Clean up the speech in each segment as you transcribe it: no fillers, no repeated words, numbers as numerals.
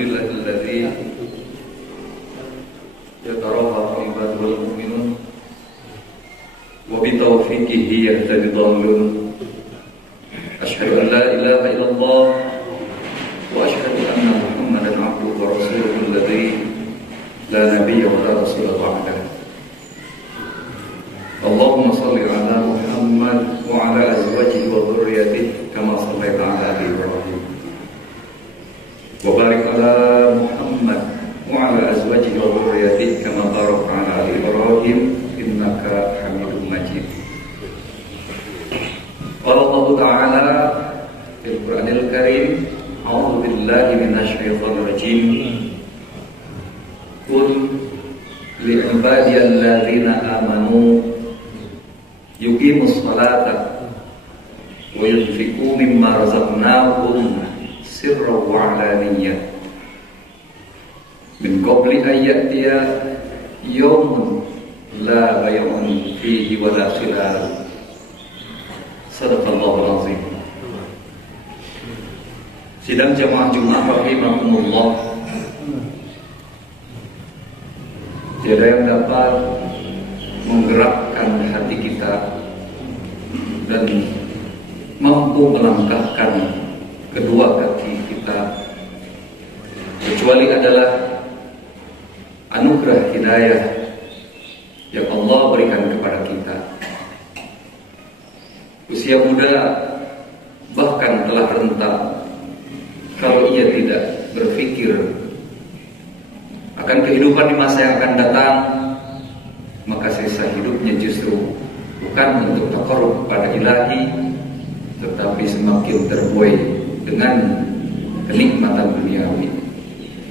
Alhamdulillahilladzi yatarafa ibadul mu'minun wa bitaufiqihi yahtadi dhallun. Asyhadu an la ilaha illallah wa asyhadu anna Muhammadan abduhu wa rasuluhu alladzi la nabiyya wa la rasula ba'dahu. Allahumma shalli ala Muhammad wa ala azwajihi wa dhurriyyatihi kama shallaita ala ali Ibrahim wa barik ala Muhammad wa ala azwajihi wa dhurriyyatihi kama barakta ala ali Ibrahim innaka Hamidum Majid. Qala Allah Ta'ala fil Qur'anil Karim, a'udzu billahi minasy syaithanir rajim. Qul li ibadiyalladzina amanu yuqimus salata wa yunfiqu mimma razaqnahum sirran wa 'alaniyah min qabli an ya'tiya yawmun la bay'un fihi wa la khilal. Sadaqallahul azim. Sidang jamaah Jumat rahimakumullah, tiada yang dapat menggerakkan hati kita dan mampu melangkahkan kedua kaki kita kecuali adalah anugerah hidayah yang Allah berikan kepada kita. Usia muda bahkan telah renta. Kalau ia tidak berpikir akan kehidupan di masa yang akan datang, maka sisa hidupnya justru bukan untuk taqarrub kepada Ilahi, tetapi semakin terbuai dengan kenikmatan duniawi.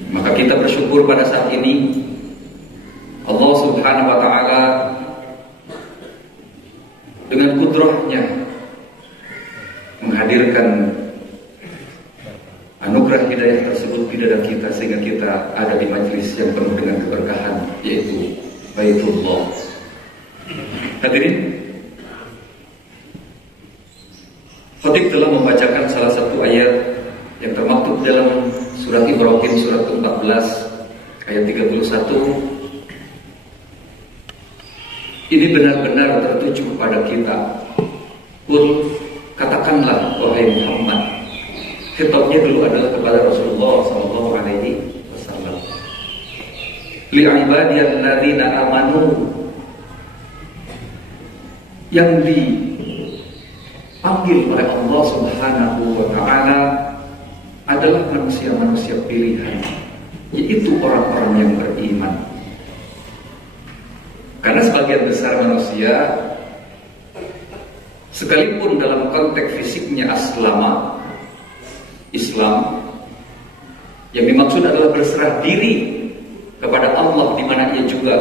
Maka kita bersyukur pada saat ini Allah Subhanahu wa Ta'ala dengan kudrahnya menghadirkan anugerah hidayah tersebut di dada kita sehingga kita ada di majelis yang penuh dengan keberkahan, yaitu Baitullah. Hadirin, khatib telah membacakan salah satu ayat yang termaktub dalam surat Ibrahim surat 14 ayat 31. Ini benar-benar tertuju kepada kita. Qul, katakanlah wahai Muhammad. Khitabnya dulu adalah kepada Rasulullah sallallahu alaihi wasallam. Li ibadiyalladzina amanu, yang dipanggil oleh Allah Subhanahu wa Ta'ala adalah manusia-manusia pilihan, yaitu orang-orang yang beriman. Karena sebagian besar manusia, sekalipun dalam konteks fisiknya Islam, yang dimaksud adalah berserah diri kepada Allah, di mana ia juga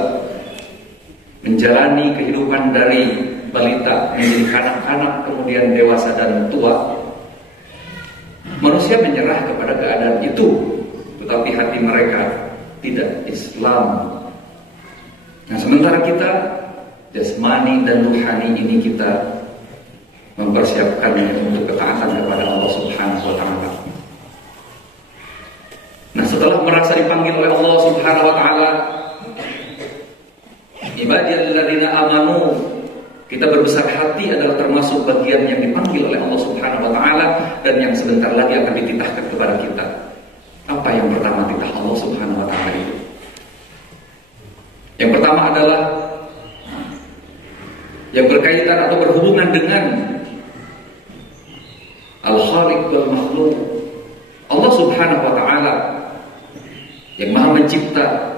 menjalani kehidupan dari balita menjadi kanak-kanak, kemudian dewasa dan tua. Manusia menyerah kepada keadaan itu, tetapi hati mereka tidak Islam. Nah, sementara kita jasmani dan ruhani ini kita mempersiapkannya untuk ketaatan kepada Allah Subhanahu wa Ta'ala. Nah, setelah merasa dipanggil oleh Allah Subhanahu wa Ta'ala, ibadiyalladzina amanu, kita berbesar hati adalah termasuk bagian yang dipanggil oleh Allah Subhanahu wa Ta'ala dan yang sebentar lagi akan dititahkan kepada kita. Apa yang pertama titah Allah Subhanahu wa Ta'ala itu? Yang pertama adalah yang berkaitan atau berhubungan dengan Al-Khaliq wal Makhluk, Allah Subhanahu wa Ta'ala yang Maha Mencipta,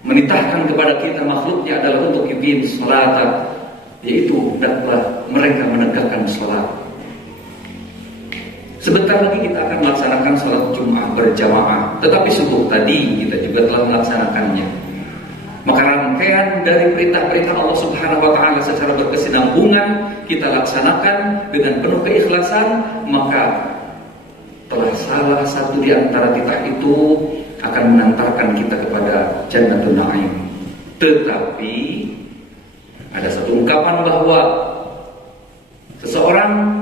menitahkan kepada kita makhluknya adalah untuk yuqim salat, yaitu hendaklah mereka menegakkan salat. Sebentar lagi kita akan melaksanakan salat Jumat berjamaah, tetapi subuh tadi kita juga telah melaksanakannya. Maka rangkaian dari perintah-perintah Allah Subhanahu wa Ta'ala secara berkesinambungan kita laksanakan dengan penuh keikhlasan, maka telah salah satu di antara titah itu akan mengantarkan kita kepada Jannatul Na'im. Tetapi ada satu ungkapan bahwa seorang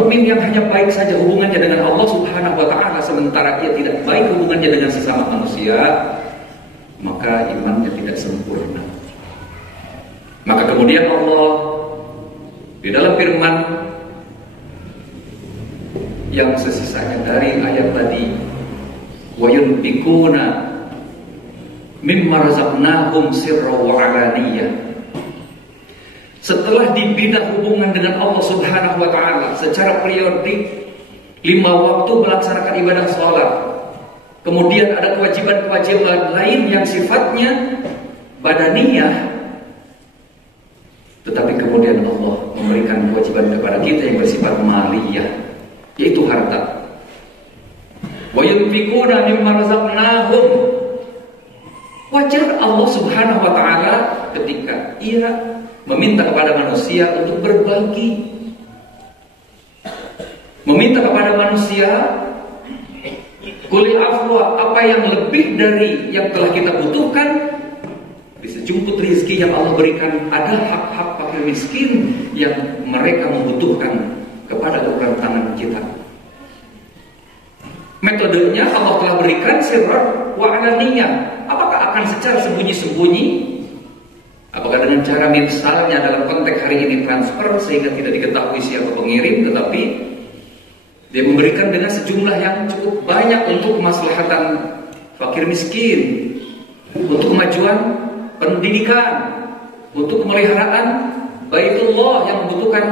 mukmin yang hanya baik saja hubungannya dengan Allah Subhanahu wa Ta'ala sementara ia tidak baik hubungannya dengan sesama manusia, maka imannya tidak sempurna. Maka kemudian Allah di dalam firman yang sesisanya dari ayat tadi, wa yunfikuna mimma razaqnahum sirra wa alaniyah. Setelah dibina hubungan dengan Allah Subhanahu wa taala secara periodik, 5 waktu melaksanakan ibadah sholat, kemudian ada kewajiban-kewajiban lain yang sifatnya badaniyah, tetapi kemudian Allah memberikan kewajiban kepada kita yang bersifat maliyah, yaitu harta. Wa yunfikuna mimma razaqnahum. Wajar Allah Subhanahu wa taala ketika ia meminta kepada manusia untuk berbagi, meminta kepada manusia kulil afwa, apa yang lebih dari yang telah kita butuhkan, bisa jemput rezeki yang Allah berikan. Ada hak-hak fakir miskin yang mereka membutuhkan kepada uluran tangan kita. Metodenya Allah telah berikan sirr wa alaniyah. Apakah akan secara sembunyi-sembunyi? Apakah dengan cara misalnya dalam konteks hari ini transfer sehingga tidak diketahui siapa pengirim, tetapi dia memberikan dengan sejumlah yang cukup banyak untuk kemaslahatan fakir miskin, untuk kemajuan pendidikan, untuk pemeliharaan Baitullah yang membutuhkan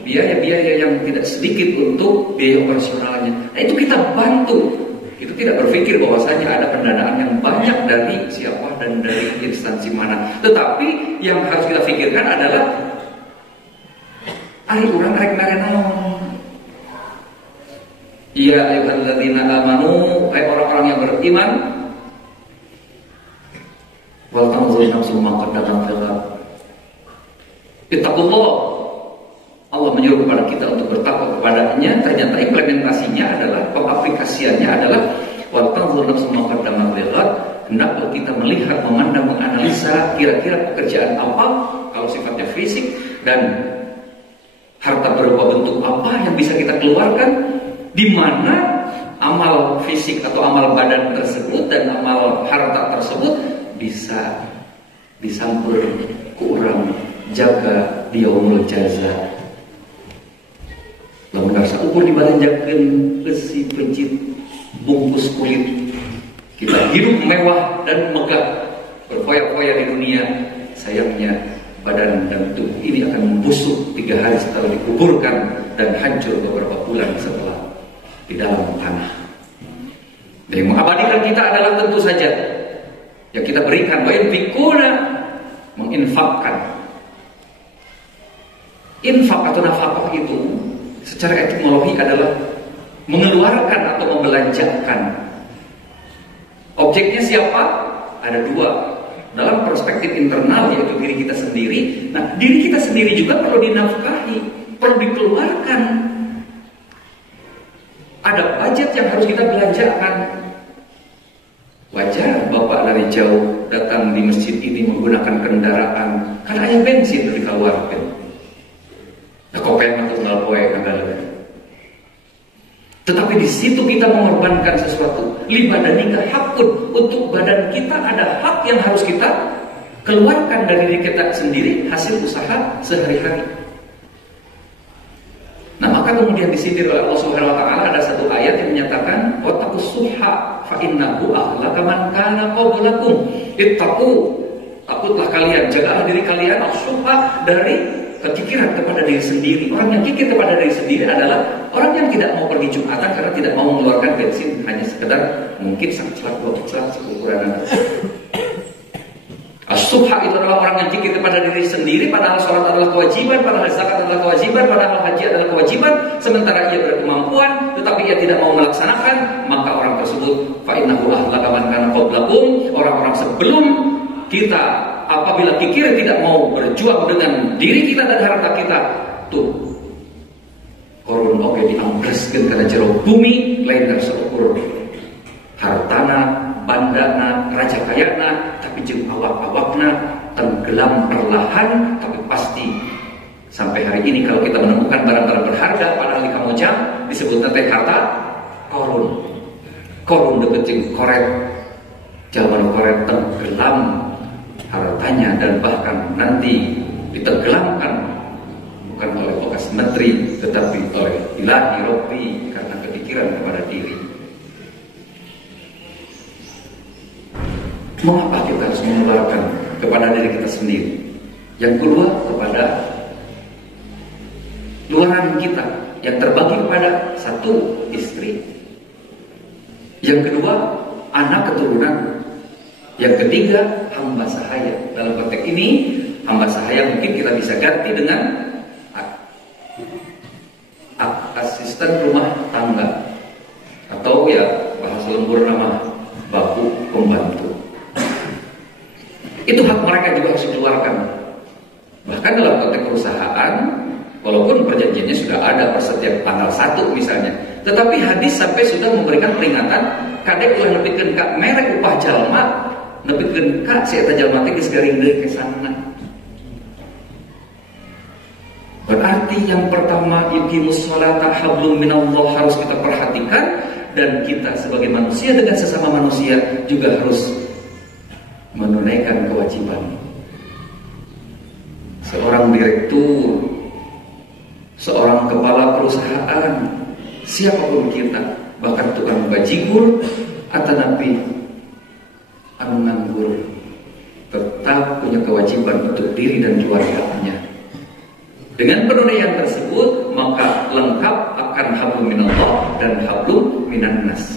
biaya-biaya yang tidak sedikit untuk biaya operasionalnya. Nah, itu kita bantu. Itu tidak berpikir bahwasanya ada pendanaan yang banyak dari siapa dan dari instansi mana. Tetapi yang harus kita pikirkan adalah ari urang rek naon. Ya ayyuhalladzina amanu, hai orang-orang yang beriman, wal tanzur nafsum ma qaddamat lighad. Ittaqullah. Allah menyuruh kepada kita untuk bertakwa kepadanya. Ternyata implementasinya adalah, pengaplikasiannya adalah wal tanzur nafsum ma qaddamat lighad. Hendaklah kita melihat, memandang, menganalisa kira-kira pekerjaan apa, kalau sifatnya fisik, dan harta berupa bentuk apa yang bisa kita keluarkan, di mana amal fisik atau amal badan tersebut dan amal harta tersebut bisa disampur kurang jaga di yaumul jaza. Lamun karsa ukur dibalanjakeun besi pencit bungkus kulit, kita hidup mewah dan megah, berfoya-foya di dunia, sayangnya badan dan tubuh ini akan membusuk 3 hari setelah dikuburkan dan hancur beberapa bulan setelah di dalam tanah. Dan yang mengabadikan kita adalah tentu saja yang kita berikan, wa yunfikuna, menginfakkan. Infak atau nafkah itu secara etimologi adalah mengeluarkan atau membelanjakan. Objeknya siapa? Ada 2. Dalam perspektif internal, yaitu diri kita sendiri. Nah, diri kita sendiri juga perlu dinafkahi, perlu dikeluarkan. Ada budget yang harus kita belanjakan. Wajar Bapak dari jauh datang di masjid ini menggunakan kendaraan karena ada bensin yang dikeluarkan. Nah, kopeng atau ngalpoe kagak. Tetapi di situ kita mengorbankan sesuatu. Li badanika hakun, untuk badan kita ada hak yang harus kita keluarkan dari diri kita sendiri, hasil usaha sehari-hari. Nah, maka kemudian disindir oleh Allah Subhanahu wa taala, ada satu ayat yang menyatakan wattaqus suhha fa innahu ahlaka man kana qablakum. Ittaqu, takutlah kalian, jagalah diri kalian as-suhha dari kekikiran kepada diri sendiri. Orang yang kikir kepada diri sendiri adalah orang yang tidak mau pergi Jumatan karena tidak mau mengeluarkan bensin, hanya sekedar mungkin satu celak ukuran. As-subha itu adalah orang yang kikir kepada diri sendiri, padahal sholat adalah kewajiban, padahal zakat adalah kewajiban, padahal haji adalah kewajiban, sementara ia berkemampuan tetapi ia tidak mau melaksanakan, maka orang tersebut fa innahu ahlaka man kana qablakum, orang-orang sebelum kita apabila kikir tidak mau berjuang dengan diri kita dan harta kita, tuh korun oke diambreskeun kana jero bumi, lain dari seukur hartana, bandana, raja kayana, tapi jeung awak-awakna tenggelam perlahan, tapi pasti sampai hari ini kalau kita menemukan barang-barang berharga padahal di Kamojang disebut teh harta korun. korun dekecing koret, zaman koret tenggelam hartanya dan bahkan nanti ditenggelamkan bukan oleh bekas menteri tetapi oleh ilahi Rabbi karena kepikiran kepada diri. Mengapa kita harus mengeluarkan kepada diri kita sendiri? Yang kedua, kepada luaran kita yang terbagi kepada satu, istri. Yang kedua, anak keturunan. Yang ketiga, hamba sahaya. Dalam konteks ini, hamba sahaya mungkin kita bisa ganti dengan asisten rumah tangga, atau ya bahasa lembur nama babu pembantu. Itu hak mereka juga harus dikeluarkan. Bahkan dalam konteks perusahaan, walaupun perjanjiannya sudah ada per setiap tanggal 1 misalnya, tetapi hadis sampai sudah memberikan peringatan, kadek ulah nepikeun ka merek upah jalma, nepikeun ka si eta jalma teh geus garing deui ke sana. Berarti yang pertama, iqimus sholata hablum minallah, harus kita perhatikan, dan kita sebagai manusia dengan sesama manusia juga harus menunaikan kewajiban. Seorang direktur, seorang kepala perusahaan, siapapun kita, bahkan tukang bajigur atau nabi anu nganggur, tetap punya kewajiban untuk diri dan keluarganya. Dengan penunaian tersebut, maka lengkap akan hablum minallah dan hablum minannas.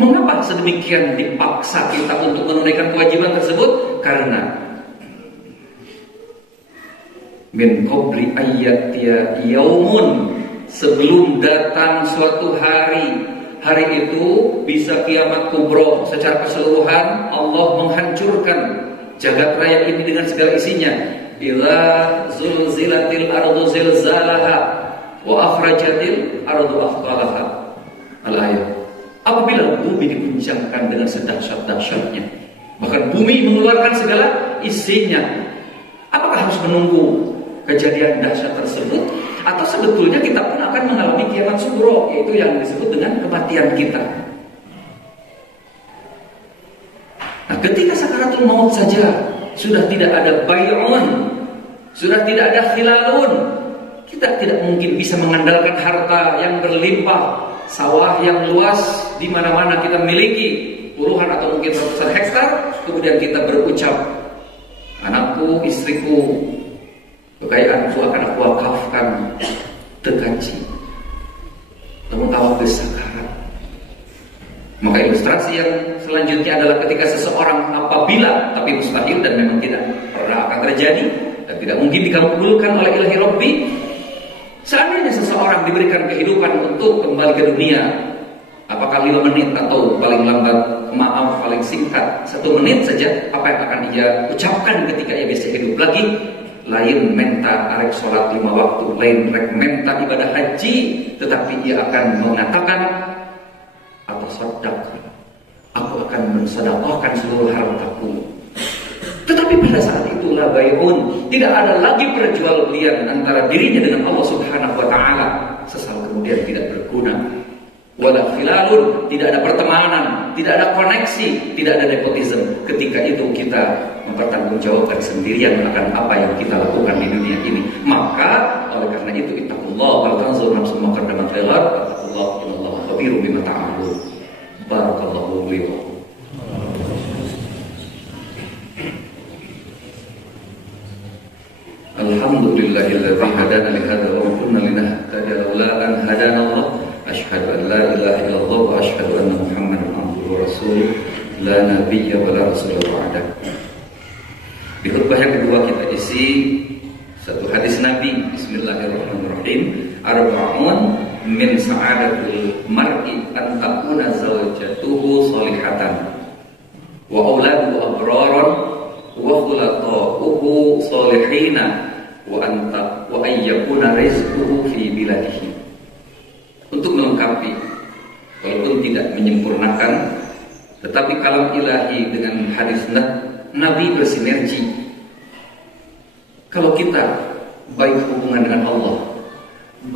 Mengapa sedemikian dipaksa kita untuk menunaikan kewajiban tersebut? Karena min qabli ayyatiya yaumun, sebelum datang suatu hari. Hari itu bisa kiamat kubro, secara keseluruhan Allah menghancurkan jagat raya ini dengan segala isinya. Ila zulzilatil ardu zilzalaha wa akhrajatil ardu athqalaha. Al-ayat. Apabila bumi diguncangkan dengan sedahsyat-dahsyatnya, bahkan bumi mengeluarkan segala isinya, apakah harus menunggu kejadian dahsyat tersebut? Atau sebetulnya kita pun akan mengalami kiamat sugro, yaitu yang disebut dengan kematian kita. Nah, ketika sakaratul maut saja sudah tidak ada bai'un, sudah tidak ada khilalun, kita tidak mungkin bisa mengandalkan harta yang berlimpah, sawah yang luas di mana-mana kita miliki puluhan atau mungkin ratusan hektar, kemudian kita berucap, anakku, istriku, kekayaanku akan aku wakafkan tekaji, namun awak besakarat. Maka ilustrasi yang selanjutnya adalah ketika seseorang apabila, tapi mustahil dan memang tidak pernah akan terjadi dan tidak mungkin dikabulkan oleh ilahi Rabbi, seandainya seseorang diberikan kehidupan untuk kembali ke dunia, apakah 5 menit atau paling lambat, maaf, paling singkat 1 menit saja, apa yang akan ia ucapkan ketika ia bisa hidup lagi? Lain menta arek sholat 5 waktu, lain rek menta ibadah haji, tetapi ia akan mengatakan, atau sedekah, aku akan mensedekahkan seluruh hartaku. Tetapi pada saat itulah bai'un, tidak ada lagi perjualbelian antara dirinya dengan Allah Subhanahu wa taala. Sesal kemudian tidak berguna. Wala khilalun, tidak ada pertemanan, tidak ada koneksi, tidak ada nepotisme. Ketika itu kita mempertanggungjawabkan sendirian akan apa yang kita lakukan di dunia ini. Maka oleh karena itu ittaqullah wal tanzur nafsum ma qaddamat lighad, ittaqullah innallaha khabirun bima ta'malun. Barakallahu li wa lakum. Alhamdulillahilladzi hadana li hadza wa ma kunna linahtadiya laula an hadana Allah. Asyhadu an la ilaha illallah wa asyhadu anna Muhammadan abduhu wa rasuluh la nabiyya wa la rasula ba'da. Di khutbah yang kedua kita isi satu hadis Nabi. Bismillahirrahmanirrahim. Arba'un min sa'adatil mar'i an takuna zawjatuhu shalihatan wa auladuhu abraran wa khulatuhu salihina wa ayyakuna rizquhu fi biladihi. Untuk melengkapi, walaupun tidak menyempurnakan, tetapi kalam ilahi dengan hadis Nabi bersinergi. Kalau kita baik hubungan dengan Allah,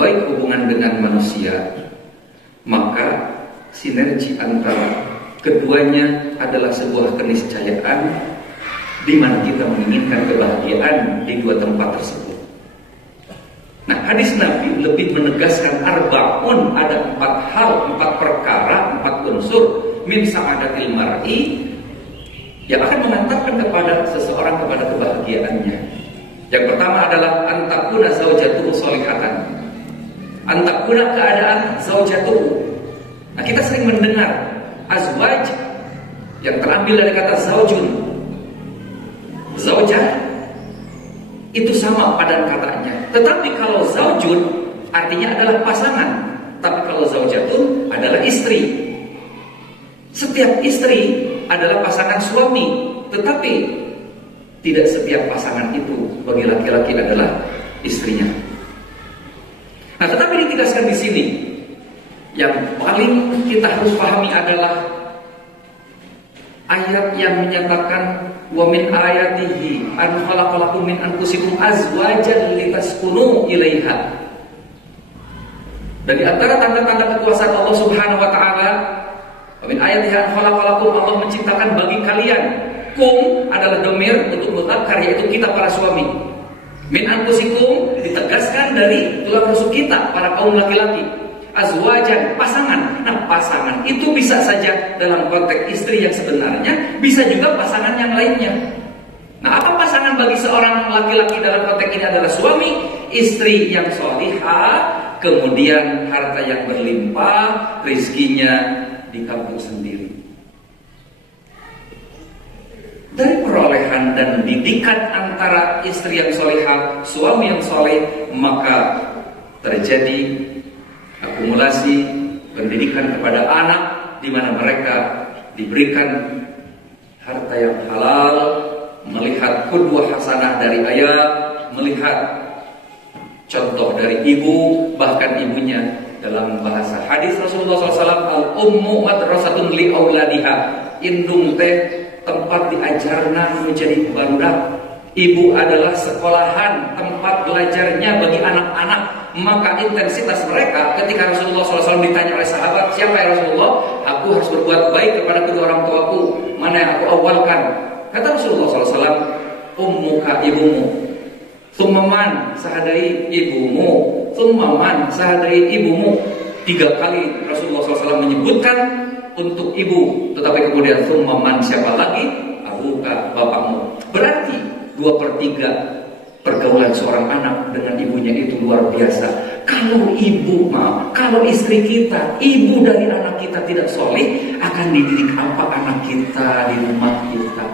baik hubungan dengan manusia, maka sinergi antara keduanya adalah sebuah keniscayaan di mana kita menginginkan kebahagiaan di dua tempat tersebut. Nah, hadis Nabi lebih menegaskan arba'un, ada 4 hal, 4 perkara, 4 unsur min sa'adatil mar'i yang akan mengantarkan kepada seseorang kepada kebahagiaannya. Yang pertama adalah antakuna zaujatuhu sholihatan. Antakuna keadaan zaujatuhu. Nah, kita sering mendengar azwaj yang terambil dari kata zaujun. Zaujah itu sama padan katanya. Tetapi kalau zaujun artinya adalah pasangan, tapi kalau zaujatun adalah istri. Setiap istri adalah pasangan suami, tetapi tidak setiap pasangan itu bagi laki-laki adalah istrinya. Nah, tetapi ditegaskan di sini yang paling kita harus pahami adalah ayat yang menyatakan wa min ayatihi an khalaqalakum min anfusikum azwajan litaskunu ilaiha. Dan di antara tanda-tanda kekuasaan Allah Subhanahu wa taala, wa min ayatihi an khalaqalakum, Allah menciptakan bagi kalian, kum adalah domir untuk mudzakkar, yaitu kita para suami. Min anfusikum ditegaskan dari tulang rusuk kita para kaum laki-laki. Azwajan, pasangan. Nah, pasangan itu bisa saja dalam konteks istri yang sebenarnya, bisa juga pasangan yang lainnya. Nah, apa pasangan bagi seorang laki-laki dalam konteks ini adalah suami, istri yang sholihah, kemudian harta yang berlimpah, rezekinya di kampung sendiri. Dari perolehan dan didikan antara istri yang sholihah, suami yang sholih, maka terjadi akumulasi pendidikan kepada anak, di mana mereka diberikan harta yang halal, melihat qudwah hasanah dari ayah, melihat contoh dari ibu, bahkan ibunya. Dalam bahasa hadis Rasulullah SAW, al-ummu madrasatun li auladiha, indung teh tempat diajarna menjadi barudak. Ibu adalah sekolahan, tempat belajarnya bagi anak-anak. Maka intensitas mereka ketika Rasulullah SAW ditanya oleh sahabat, siapa ya Rasulullah? Aku harus berbuat baik kepada kedua orang tuaku. Mana yang aku awalkan? Kata Rasulullah SAW, ummuka, ibumu. Summaman, sahadai ibumu. Summaman, sahadai ibumu. 3 kali Rasulullah SAW menyebutkan untuk ibu, tetapi kemudian summaman, siapa lagi? Abuka, bapakmu. Berarti 2/3 pergaulan seorang anak dengan ibunya itu luar biasa. Kalau ibu, kalau istri kita, ibu dari anak kita tidak soleh, akan dididik apa anak kita di rumah kita?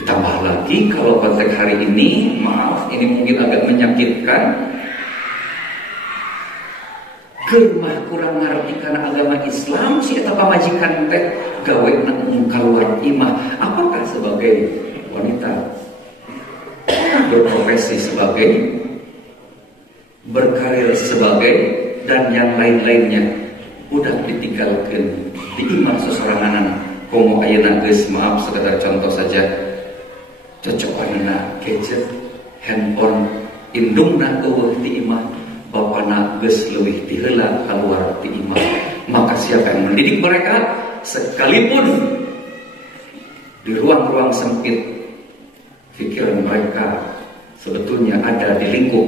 Ditambah lagi kalau konteks hari ini, maaf, ini mungkin agak menyakitkan, germah kurang ngerti karena agama Islam, si eta pamajikan teh gawe nang keluar imah. Apakah sebagai wanita berprofesi sebagai, berkarir sebagai, dan yang lain-lainnya udah ditinggalkan di imah sesoranganan komo ayeuna geus, maaf sekedar contoh saja, cocokanna gadget, handphone, indungna eueuh di imah, bapana geus leuwih ti heula keluar ti imah. Maka siapa yang mendidik mereka, sekalipun di ruang-ruang sempit, pikiran mereka sebetulnya ada di lingkup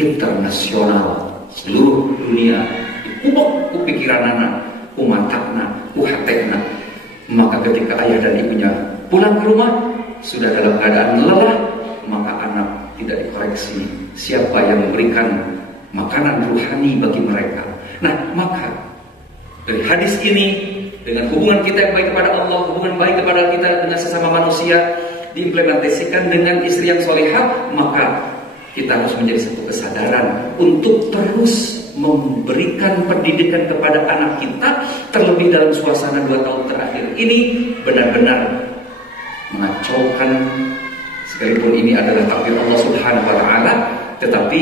internasional, seluruh dunia, dikubuk ku pikiranana, ku matakna, ku hatekna. Maka ketika ayah dan ibunya pulang ke rumah sudah dalam keadaan lelah, maka anak tidak dikoreksi siapa yang memberikan makanan ruhani bagi mereka. Nah, maka dari hadis ini, dengan hubungan kita yang baik kepada Allah, hubungan baik kepada kita dengan sesama manusia, diimplementasikan dengan istri yang solehah, maka kita harus menjadi satu kesadaran untuk terus memberikan pendidikan kepada anak kita, terlebih dalam suasana 2 tahun terakhir ini benar-benar mengacaukan. Sekalipun ini adalah takdir Allah Subhanahu wa taala, tetapi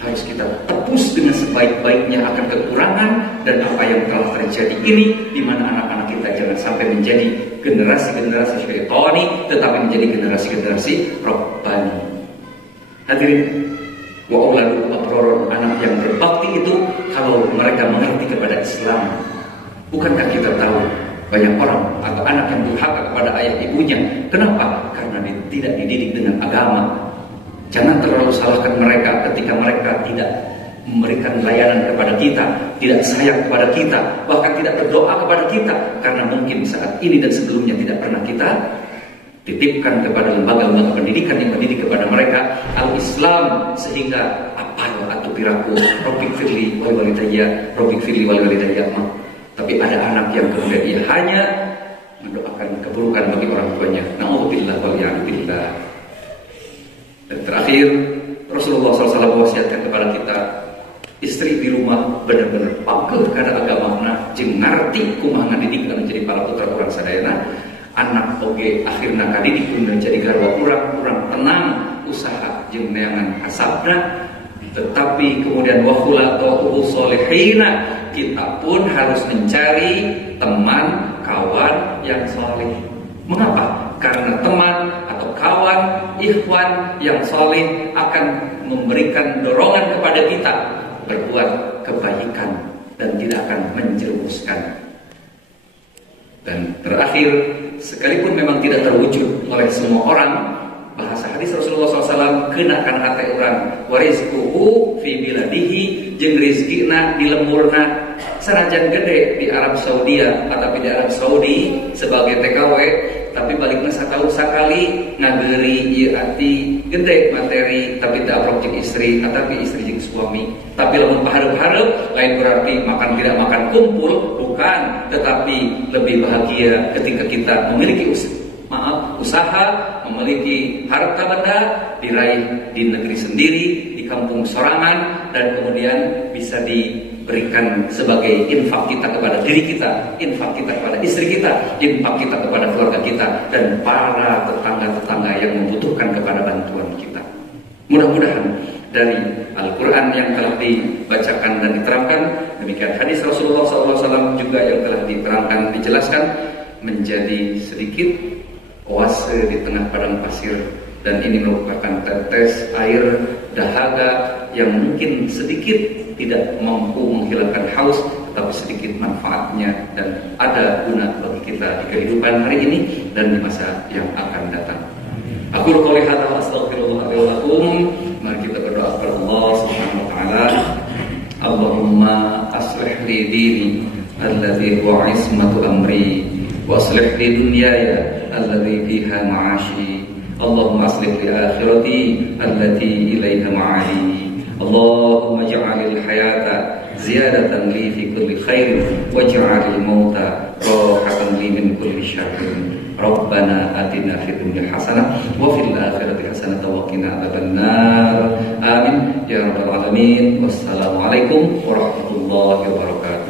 harus kita tebus dengan sebaik-baiknya akan kekurangan dan apa yang telah terjadi ini, di mana anak-anak kita jangan sampai menjadi generasi-generasi syaitani, tetapi menjadi generasi-generasi rabbani. Hadirin, wa auladu abrarun, anak yang berbakti itu kalau mereka mengerti kepada Islam. Bukankah kita tahu banyak orang atau anak yang durhaka kepada ayah ibunya? Kenapa? Karena tidak dididik dengan agama. Jangan terlalu salahkan mereka ketika mereka tidak memberikan layanan kepada kita, tidak sayang kepada kita, bahkan tidak berdoa kepada kita, karena mungkin saat ini dan sebelumnya tidak pernah kita titipkan kepada lembaga-lembaga pendidikan yang mendidik kepada mereka al-Islam, sehingga apal atau piraku Rabbik firli wal walidayya, Rabbik firli wal walidayya. Tapi ada anak yang kemudian ia hanya mendoakan keburukan bagi orang tuanya. Na'udzubillah wal ya'udzubillah. Dan terakhir, Rasulullah SAW mewasiatkan kepada kita, istri di rumah benar-benar patuh karena agama jeung ngarti kumaha ngadidik menjadi para putra urang sadayana. Anak oge akhirna kadidik menjadi garwa urang tenang usaha jeung neangan hasabna. Tetapi kemudian wakhulatu solihina, kita pun harus mencari teman kawan yang soleh. Mengapa? Karena teman atau kawan ikhwan yang soleh akan memberikan dorongan kepada kita berbuat kebaikan dan tidak akan menjerumuskan. Dan terakhir, sekalipun memang tidak terwujud oleh semua orang, bahasa hadis Rasulullah SAW kenakan hati orang warizquhu fi biladihi, jeung rizkina di lemurna. Sanajan gede di Arab Saudi atau di Arab Saudi sebagai TKW, tapi baliknya satahu sakali ngageri ieu arti gede materi, tapi tidak aprok jeung istri, tapi istri jeung suami. Tapi lamun pahareup-hareup lain berarti makan tidak makan kumpul, bukan, tetapi lebih bahagia ketika kita memiliki usaha, memiliki harta benda diraih di negeri sendiri, di kampung sorangan, dan kemudian bisa diberikan sebagai infak kita kepada diri kita, infak kita kepada istri kita, infak kita kepada keluarga kita, dan para tetangga-tetangga yang membutuhkan kepada bantuan kita. Mudah-mudahan dari Al-Quran yang telah dibacakan dan diterangkan, demikian hadis Rasulullah SAW juga yang telah diterangkan, dijelaskan, menjadi sedikit oase di tengah padang pasir, dan ini merupakan tetes air dahaga yang mungkin sedikit tidak mampu menghilangkan haus, tetapi sedikit manfaatnya dan ada guna bagi kita di kehidupan hari ini dan di masa yang akan datang. Aku qouli hadza wa astaghfirullah li wa lakum. Mari kita berdoa kepada Allah Subhanahu wa taala. Allahumma aslih li dini alladzi huwa ismatu amri wa aslih li dunyaya alladzi fiha ma'ashi. Allahumma aslih li akhirati allati ilaiha ma'adi. Allahumma ij'alil hayata ziyadatan li fi kulli khairin waj'alil mauta rahatan li min kulli syarrin. Rabbana atina fid dunya hasanah wa fil akhirati hasanah wa qina adzabannar. Amin ya rabbal alamin. Wassalamualaikum warahmatullahi wabarakatuh.